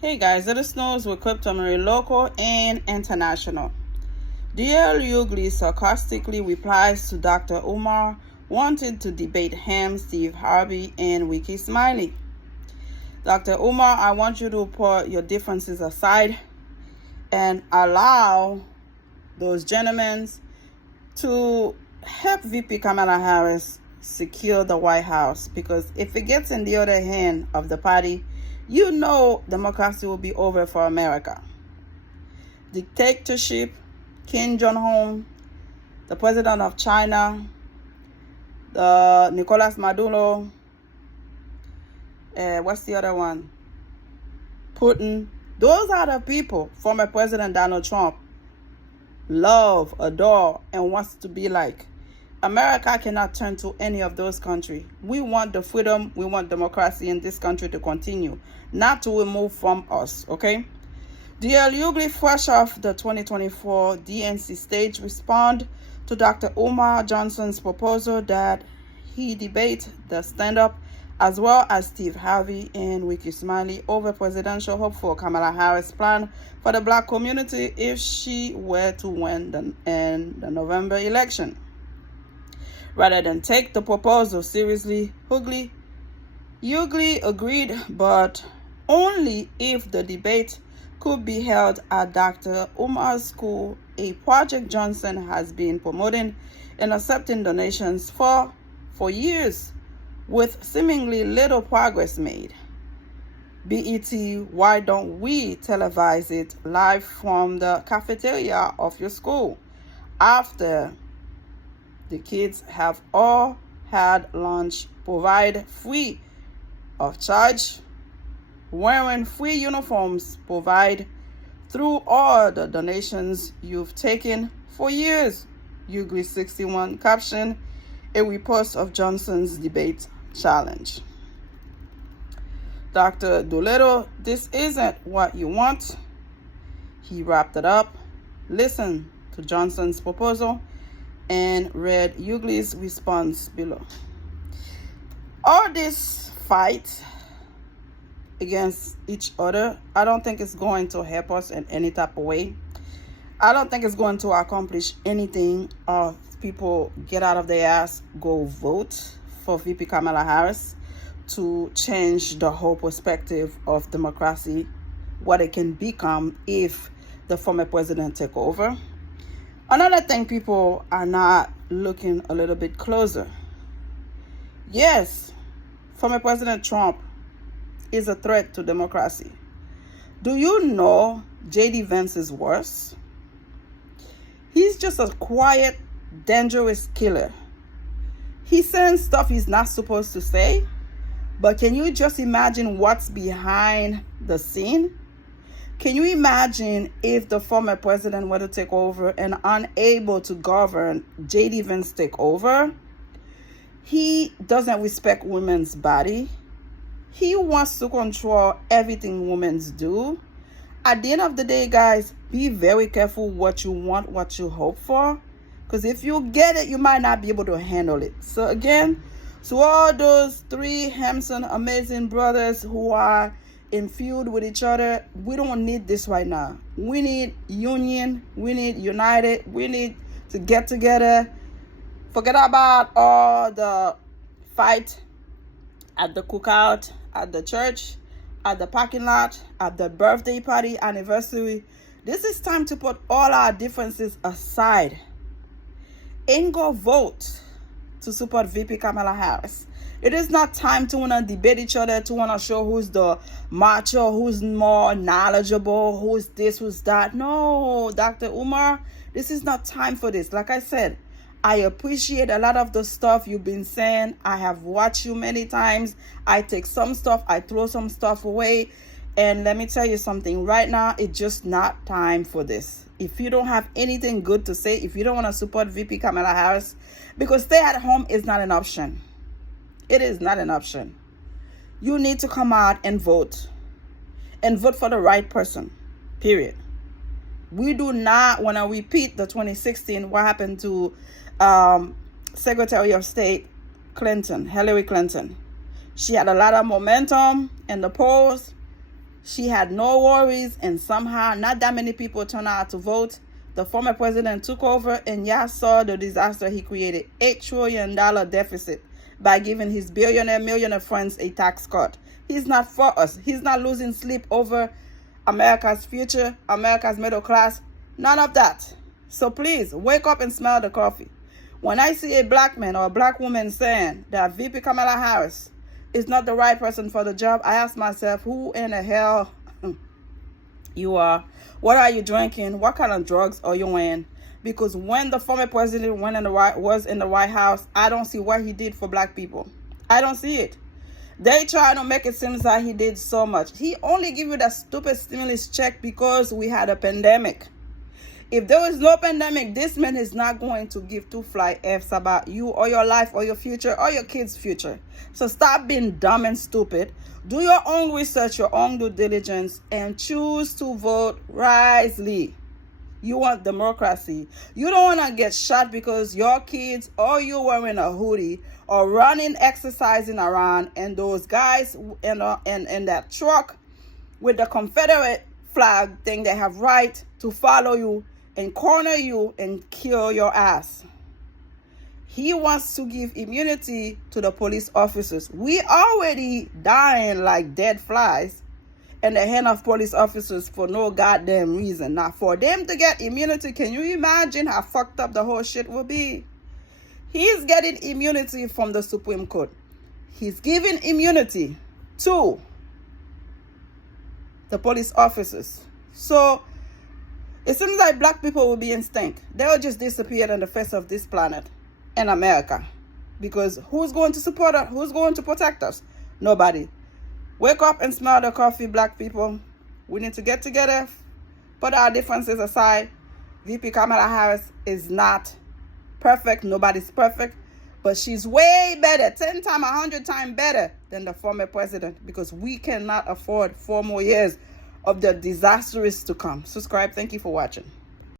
Hey guys, it is Snows with Crypto local and international. D.L. Hughley sarcastically replies to Dr. Umar wanting to debate him, Steve Harvey, and Rickey Smiley. Dr. Umar, I want you to put your differences aside and allow those gentlemen to help VP Kamala Harris secure the White House, because if it gets in the other hand of the party, you know democracy will be over for America. Dictatorship, Kim Jong-un, the president of China, the Nicolas Maduro, what's the other one? Putin. Those are the people former President Donald Trump love, adore, and wants to be like. America cannot turn to any of those countries. We want the freedom, we want democracy in this country to continue, not to remove from us, okay? D.L. Hughley, fresh off the 2024 DNC stage, respond to Dr. Umar Johnson's proposal that he debate the stand-up as well as Steve Harvey and Rickey Smiley over presidential hopeful Kamala Harris' plan for the black community if she were to win the November election. Rather than take the proposal seriously, Hughley agreed, but only if the debate could be held at Dr. Umar's school, a project Johnson has been promoting and accepting donations for years, with seemingly little progress made. BET, why don't we televise it live from the cafeteria of your school after the kids have all had lunch, provide free of charge, wearing free uniforms, provide through all the donations you've taken for years. Hughley 61 caption, a repost of Johnson's debate challenge. Dr. Doolittle, this isn't what you want. He wrapped it up. Listen to Johnson's proposal and read Hughley's response below. All this fight against each other, I don't think it's going to help us in any type of way. I don't think it's going to accomplish anything. People get out of their ass, go vote for VP Kamala Harris to change the whole perspective of democracy, what it can become if the former president take over. Another thing, people are not looking a little bit closer. Yes, former President Trump is a threat to democracy. Do you know J.D. Vance is worse? He's just a quiet, dangerous killer. He's saying stuff he's not supposed to say, but can you just imagine what's behind the scene? Can you imagine if the former president were to take over and unable to govern, J.D. Vance take over? He doesn't respect women's body. He wants to control everything women do. At the end of the day, guys, be very careful what you want, what you hope for. Because if you get it, you might not be able to handle it. So again, to all those three handsome, amazing brothers who are in feud with each other, we don't need this right now. We need union. We need united. We need to get together. Forget about all the fight at the cookout, at the church, at the parking lot, at the birthday party, anniversary. This is time to put all our differences aside and go vote to support VP Kamala Harris. It is not time to want to debate each other, to want to show who's the macho, who's more knowledgeable, who's this, who's that. No, Dr. Umar, this is not time for this. Like I said, I appreciate a lot of the stuff you've been saying. I have watched you many times. I take some stuff, I throw some stuff away. And let me tell you something. Right now, it's just not time for this. If you don't have anything good to say, if you don't want to support VP Kamala Harris, because stay at home is not an option. It is not an option. You need to come out and vote. And vote for the right person. Period. We do not want to repeat the 2016, what happened to Secretary of State Hillary Clinton. She had a lot of momentum in the polls, She had no worries, and somehow not that many people turned out to vote. The former president took over, and y'all saw the disaster he created. $8 trillion deficit by giving his billionaire, millionaire friends a tax cut. He's not for us. He's not losing sleep over America's future, America's middle class. None of that. So please, wake up and smell the coffee. When I see a black man or a black woman saying that VP Kamala Harris is not the right person for the job, I ask myself, who in the hell you are? What are you drinking? What kind of drugs are you in? Because when the former president was in the White House, I don't see what he did for black people. I don't see it. They try to make it seem like he did so much. He only gave you that stupid stimulus check because we had a pandemic. If there was no pandemic, this man is not going to give two fly F's about you or your life or your future or your kids' future. So stop being dumb and stupid. Do your own research, your own due diligence, and choose to vote wisely. You want democracy. You don't want to get shot because your kids or you wearing a hoodie or running, exercising around, and those guys in that truck with the Confederate flag thing, they have right to follow you and corner you and kill your ass. He wants to give immunity to the police officers. We already dying like dead flies in the hand of police officers for no goddamn reason. Now, for them to get immunity, can you imagine how fucked up the whole shit will be? He's getting immunity from the Supreme Court. He's giving immunity to the police officers. So it seems like black people will be extinct. They will just disappear on the face of this planet in America. Because who's going to support us? Who's going to protect us? Nobody. Wake up and smell the coffee, black people. We need to get together, put our differences aside. VP Kamala Harris is not perfect. Nobody's perfect. But she's way better, 10 times, 100 times better than the former president, because we cannot afford 4 more years of the disastrous to come. Subscribe. Thank you for watching.